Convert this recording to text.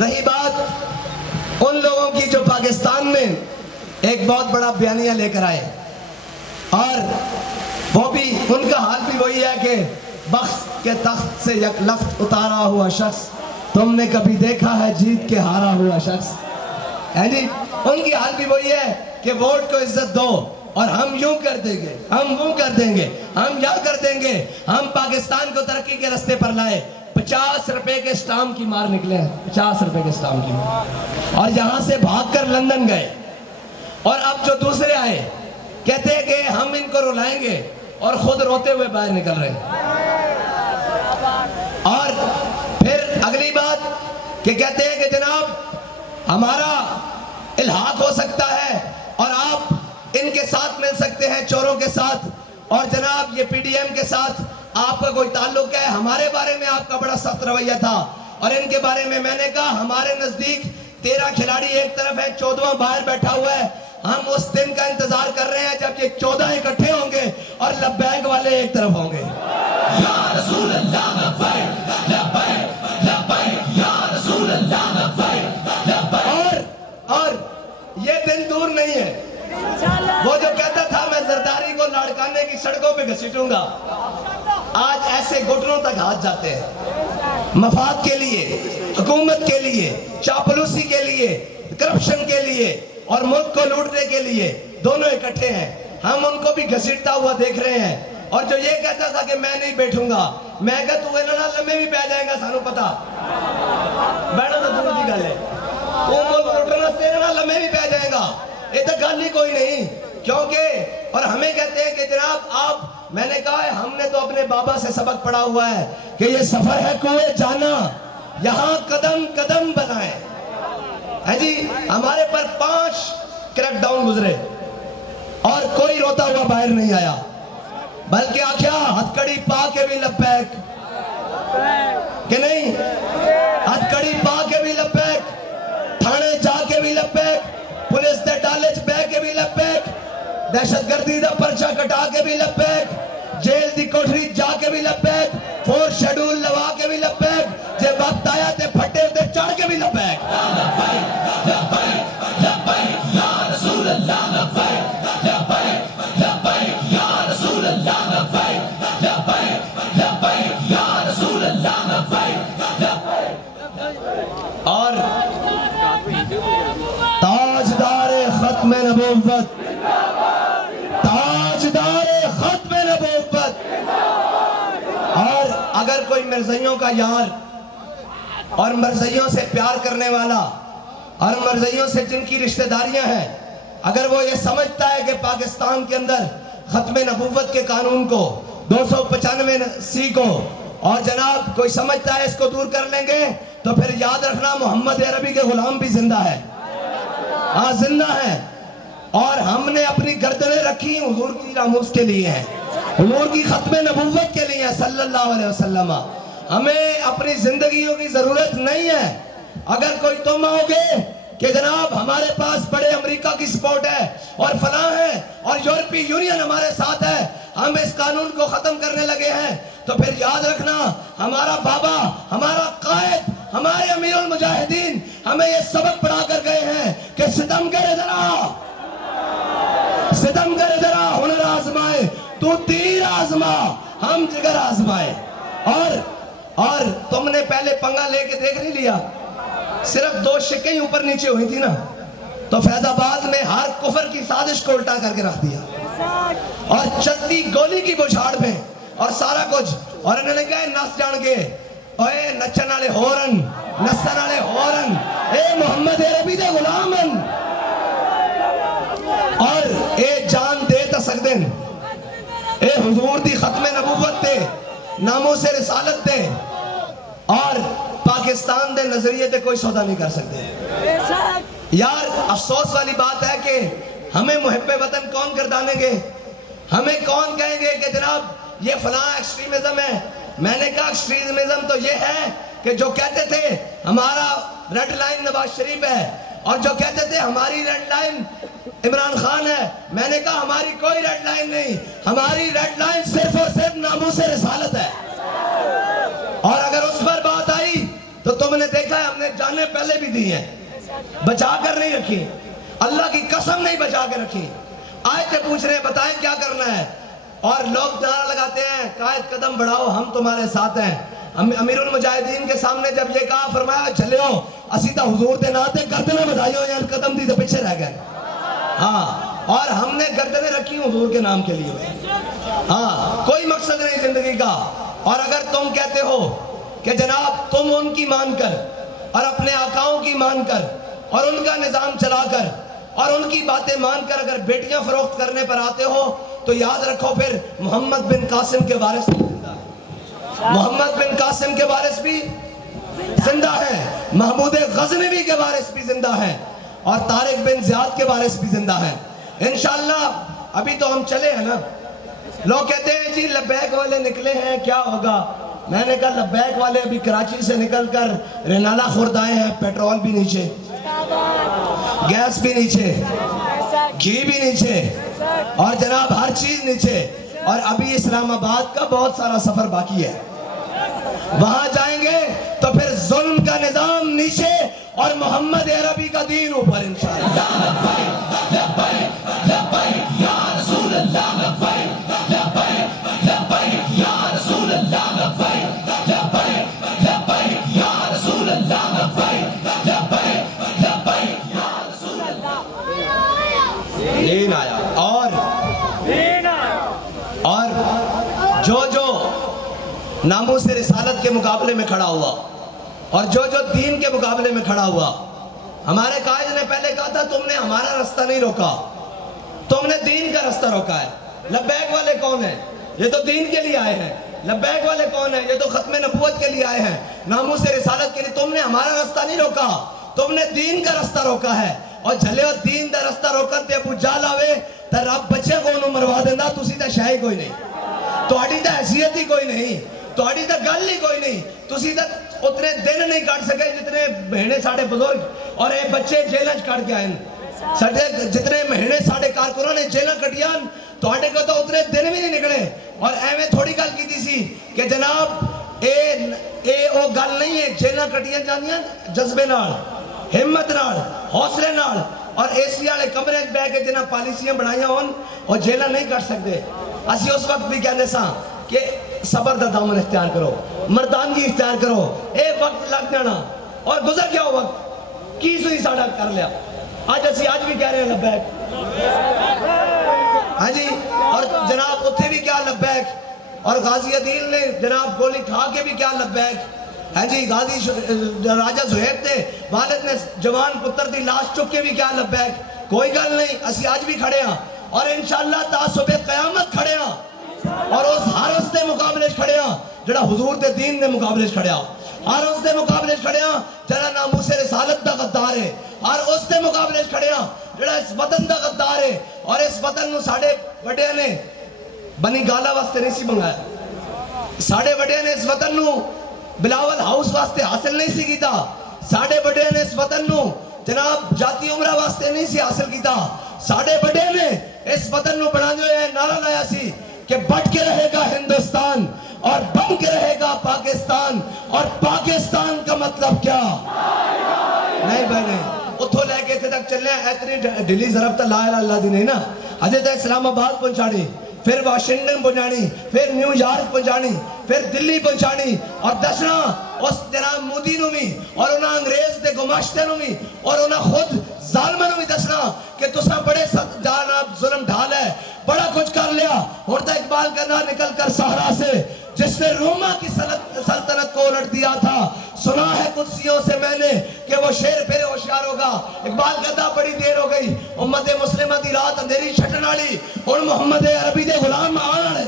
رہی بات ان لوگوں کی جو پاکستان میں ایک بہت بڑا بیانیہ لے کر آئے، اور وہ بھی ان کا حال بھی وہی ہے کہ بخت کے تخت سے یک لخت اتارا ہوا شخص، تم نے کبھی دیکھا ہے جیت کے ہارا ہوا شخص؟ جی ان کی حال بھی وہی ہے کہ ووٹ کو عزت دو اور ہم یوں کر دیں گے، ہم وہ کر دیں گے، ہم یا کر دیں گے، ہم پاکستان کو ترقی کے رستے پر لائے۔ 50 روپے کے اسٹامپ کی مار نکلے ہیں، 50 روپے کے اسٹامپ کی مار، اور یہاں سے بھاگ کر لندن گئے، اور اب جو دوسرے آئے کہتے ہیں کہ ہم ان کو رلائیں گے، اور خود روتے ہوئے باہر نکل رہے ہیں۔ اور پھر اگلی بات کہ کہتے ہیں کہ جناب ہمارا الحاق ہو سکتا ہے اور آپ ان کے ساتھ مل سکتے ہیں، چوروں کے ساتھ، اور جناب یہ پی ڈی ایم کے ساتھ آپ کا کوئی تعلق ہے۔ ہمارے بارے میں آپ کا بڑا سخت رویہ تھا، اور ان کے بارے میں نے کہا ہمارے نزدیک 13 کھلاڑی ایک طرف ہے، 14واں باہر بیٹھا ہوا ہے، ہم اس دن کا انتظار کر رہے ہیں جب یہ 14 اکٹھے ہوں گے اور لبیک والے ایک طرف ہوں گے۔ یا رسول اللہ لبیک لبیک لبیک، یا رسول اللہ لبیک لبیک۔ اور یہ دن دور نہیں ہے، وہ جو کہتا تھا میں زرداری کو لاڑکانے کی سڑکوں پہ گھسیٹوں گا، آج ایسے گھٹنوں تک ہاتھ جاتے ہیں، مفاد کے لیے، حکومت کے لیے، چاپلوسی کے لیے، کرپشن کے لیے، اور ملک کو لوٹنے کے لیے، دونوں اکٹھے ہیں۔ ہم ان کو بھی گھسیٹتا ہوا دیکھ رہے ہیں، اور جو یہ کہتا تھا کہ میں نہیں بیٹھوں گا، میں کہتا تو انہوں نے لمحے بھی پہ جائیں گا، سانو پتا بیٹھا تو دور دی گل ہے، وہ ملک لوٹنا سے انہوں نے لمحے بھی پہ جائیں گا، یہ تو گل ہی کوئی نہیں، کیونکہ اور ہمیں کہتے ہیں کہ جناب آپ، میں نے کہا ہے ہم نے تو اپنے بابا سے سبق پڑھا ہوا ہے کہ یہ سفر ہے کوئے جانا، یہاں قدم قدم بنائیں۔ جی ہمارے پر 5 کریک ڈاؤن گزرے اور کوئی روتا ہوا باہر نہیں آیا، بلکہ آخیا ہتھ کڑی پا کے بھی لبیک کہ نہیں، ہتھ کڑی پا کے بھی لبیک، تھانے جا کے بھی لبیک، پولیس دے ڈالے چ بہ کے بھی لبیک، دہشت گردی دا پرچہ کٹا کے بھی لبیک، جیل دی کوٹھری جا کے بھی لبیک، 4 شیڈول لوا کے بھی لبیک، جے وقت آیا تے پھٹے تے چڑھ کے بھی لبیک۔ لبیک لبیک لبیک یا رسول اللہ، لبیک لبیک لبیک یا رسول اللہ، لبیک لبیک لبیک یا رسول اللہ، لبیک لبیک۔ اور تاجدار ختم نبوت، تاجدار ختم نبوت، اور اگر کوئی مرزائیوں کا یار اور مرزائیوں سے پیار کرنے والا اور مرزائیوں سے جن کی رشتہ داریاں ہیں، اگر وہ یہ سمجھتا ہے کہ پاکستان کے اندر ختم نبوت کے قانون کو، 295 کو، اور جناب کوئی سمجھتا ہے اس کو دور کر لیں گے، تو پھر یاد رکھنا محمد عربی کے غلام بھی زندہ ہے، ہاں زندہ ہے، اور ہم نے اپنی گردنیں رکھی حضور کی ناموس کے لیے ہیں، حضور کی ختم نبوت کے لیے ہیں صلی اللہ علیہ وسلم۔ ہمیں اپنی زندگیوں کی ضرورت نہیں ہے۔ اگر کوئی تم آؤ گے کہ جناب ہمارے پاس بڑے امریکہ کی سپورٹ ہے اور فلاں ہے اور یورپی یونین ہمارے ساتھ ہے، ہم اس قانون کو ختم کرنے لگے ہیں، تو پھر یاد رکھنا ہمارا بابا، ہمارا قائد، ہمارے امیر المجاہدین ہمیں یہ سبق پڑھا کر گئے ہیں کہ ستم کرے ذرا، ستم کرے ذرا، ہنر آزمائے تو تیر آزما، ہم جگر آزمائے۔ اور تم نے پہلے پنگا لے کے دیکھ نہیں لیا، صرف 2 شکیں اوپر نیچے ہوئی تھی نا، تو فیض آباد میں ہر کفر کی سازش کو الٹا کر کے رکھ دیا، اور چلتی گولی کی بچھاڑ میں اور سارا کچھ، اور انہوں نے کہا نس جان کے اوے نچن والے ہورن، نسن والے ہورن، اے محمد عربی دے غلامن، اور اے جان دے تا سکتے ہیں، اے حضور دی ختم نبوت تے، ناموس رسالت تے، اور پاکستان دے نظریے تے کوئی سودا نہیں کر سکتے۔ یار افسوس والی بات ہے کہ ہمیں محب وطن کون گردانیں گے، ہمیں کون کہیں گے کہ جناب یہ فلاں ایکسٹریمزم ہے۔ میں نے کہا ایکسٹریمزم تو یہ ہے کہ جو کہتے تھے ہمارا ریڈ لائن نواز شریف ہے، اور جو کہتے تھے ہماری ریڈ لائن عمران خان ہے، میں نے کہا ہماری کوئی ریڈ لائن نہیں، ہماری ریڈ لائن صرف اور صرف ناموس رسالت ہے، اور اگر اس پر بات آئی تو تم تم نے دیکھا ہے ہم نے جانیں پہلے بھی دی ہیں, بچا کر نہیں رکھی, اللہ کی قسم نہیں بچا کے رکھی. آیتیں پوچھ رہے ہیں بتائیں کیا کرنا ہے, اور لوگ نعرہ لگاتے ہیں قائد قدم بڑھاؤ ہم تمہارے ساتھ ہیں. امیر المجاہدین کے سامنے جب یہ کہا فرمایا چلے ہو اسی تا حضور دے ناتے گردنیں بدھائیو یا قدم دی تو پیچھے رہ گئے. ہاں, اور ہم نے گردنیں رکھی حضور کے نام کے لیے. ہاں, کوئی مقصد نہیں زندگی کا. اور اگر تم کہتے ہو کہ جناب تم ان کی مان کر اور اپنے آقاؤں کی مان کر اور ان کا نظام چلا کر اور ان کی باتیں مان کر اگر بیٹیاں فروخت کرنے پر آتے ہو تو یاد رکھو پھر محمد بن قاسم کے وارث بھی زندہ ہے, محمد بن قاسم کے وارث بھی زندہ ہے, محمود غزنوی کے وارث بھی زندہ ہیں, اور طارق بن زیاد کے وارث بھی زندہ ہیں انشاءاللہ. ابھی تو ہم چلے ہیں نا, لوگ کہتے ہیں جی لبیک والے نکلے ہیں کیا ہوگا. میں نے کہا لبیک والے ابھی کراچی سے نکل کر رینالہ خورد آئے ہیں, پیٹرول بھی نیچے, گیس بھی نیچے, گھی بھی نیچے, اور جناب ہر چیز نیچے, اور ابھی اسلام آباد کا بہت سارا سفر باقی ہے. وہاں جائیں گے تو پھر ظلم کا نظام نیچے اور محمد عربی کا دین اوپر انشاءاللہ. دین آیا, اور جو ناموس رسالت کے مقابلے میں کھڑا ہوا اور جو دین کے مقابلے میں کھڑا ہوا, ہمارے قائد نے پہلے کہا تھا تم نے ہمارا رستہ نہیں روکا, تم نے دین کا رستہ روکا ہے. لبیک والے کون ہیں؟ یہ تو دین کے لیے آئے ہیں. لبیک والے کون ہیں؟ یہ تو ختم نبوت کے لیے آئے ہیں, ناموس رسالت کے لیے. تم نے ہمارا رستہ نہیں روکا, تم نے دین کا رستہ روکا ہے. اور جھلے اور دین دا رستہ روکن تے ابو جال آوے تا رب بچے کو انہوں مروا دیندہ, تسی تا شاہی کوئی نہیں, تو آڑی تا حیثیت ہی کوئی نہیں, تو آڑی تا گل ہی کوئی نہیں. تسی تا اتنے دن نہیں کاٹ سکے جتنے بہنے ساڑھے بزرگ اور اے بچے جیلنج کاٹ کے آئیں. جتنے مہینے ساڑھے کارکنوں نے جیلہ کٹیاں تو آٹے کو تو اتنے دن بھی نہیں نکلے. اور ایویں تھوڑی گل کی تھی سی کہ جناب اے او گل نہیں ہے, جیلہ کٹیاں جانیاں جذبے نال, ہمت نال, حوصلے نال, اور ایسی والے کمرے بہ کے جنہاں پالیسیاں بنائیاں ہون اور جیلہ نہیں کر سکتے. اسی اس وقت بھی کہنے ساں کہ صبر دا دامن اختیار کرو, مردانگی اختیار کرو, ایک وقت لگ جانا اور گزر گیا وقت کی سوئی ساڑھا کر لیا. آج بھی کہہ رہے ہیں لبیک, ہاں جی, اور جناب اتھے بھی کیا لبیک, اور غازی عدیل نے جناب گولی کھا کے بھی کیا لبیک. ہاں جی, غازی راجہ زہیب تھے, والد نے جوان پتر دی لاش چک کے بھی کیا لبیک. کوئی گل نہیں, اسی آج بھی کھڑے ہیں اور انشاءاللہ تا صبح قیامت کھڑے ہیں, اور اس ہر اس دے مقابلے کھڑے ہیں جڑا حضور دے دین دے مقابلے کھڑے ہیں, ہر اس دے مقابلے کھڑے ہیں جڑا ناموس رسالت دا غدار ہے, ہر اس دے مقابلے کھڑے ہیں جڑا اس وطن دا غدار ہے. اور اس وطن نو ساڑھے وڈے نے بنی گالا واسطے نہیں سی منگایا, ساڑھے وڈے نے اس وطن نو بلاول ہاؤس واسطے حاصل نہیں سی کیتا, ساڑھے وڈے نے اس وطن نو جناب جاتی عمرہ واسطے نہیں سی حاصل کیتا, ساڑھے وڈے نے اس وطن نو بنا جو ہے نعرہ لایا سی کہ بٹ کے رہے گا ہندوستان اور بن کے رہے گا پاکستان. اور پاکستان کا مطلب کیا نہیں بہنے, اتھو لے کے تھے تک چلنے اتنی ڈیلی ضرب تا لا الہ اللہ دی نہیں نا, حضرت اسلام آباد پہنچانی, پھر واشنگٹن پہنچانی, پھر نیو یارک پہنچانی, پھر دلی پہنچانی, اور دسنا اس جناب مودی نو بھی اور انہاں انگریز دے گماشتے نو بھی اور انہاں خود ظالمہ نو بھی دسنا کہ تساں بڑے جانب ظلم ڈھال ہے, بڑا کچھ کر لیا. ہوتا اقبال کرنا نکل کر صحرا سے جس نے روما کی سلطنت کو الٹ دیا تھا, سنا ہے قدسیوں سے میں نے کہ وہ شیر پھر ہوشیار ہوگا. اقبال کہتا بڑی دیر ہو گئی امت مسلمہ دی رات اندھیری چھٹن والی, اور محمد عربی دے غلام آن والے.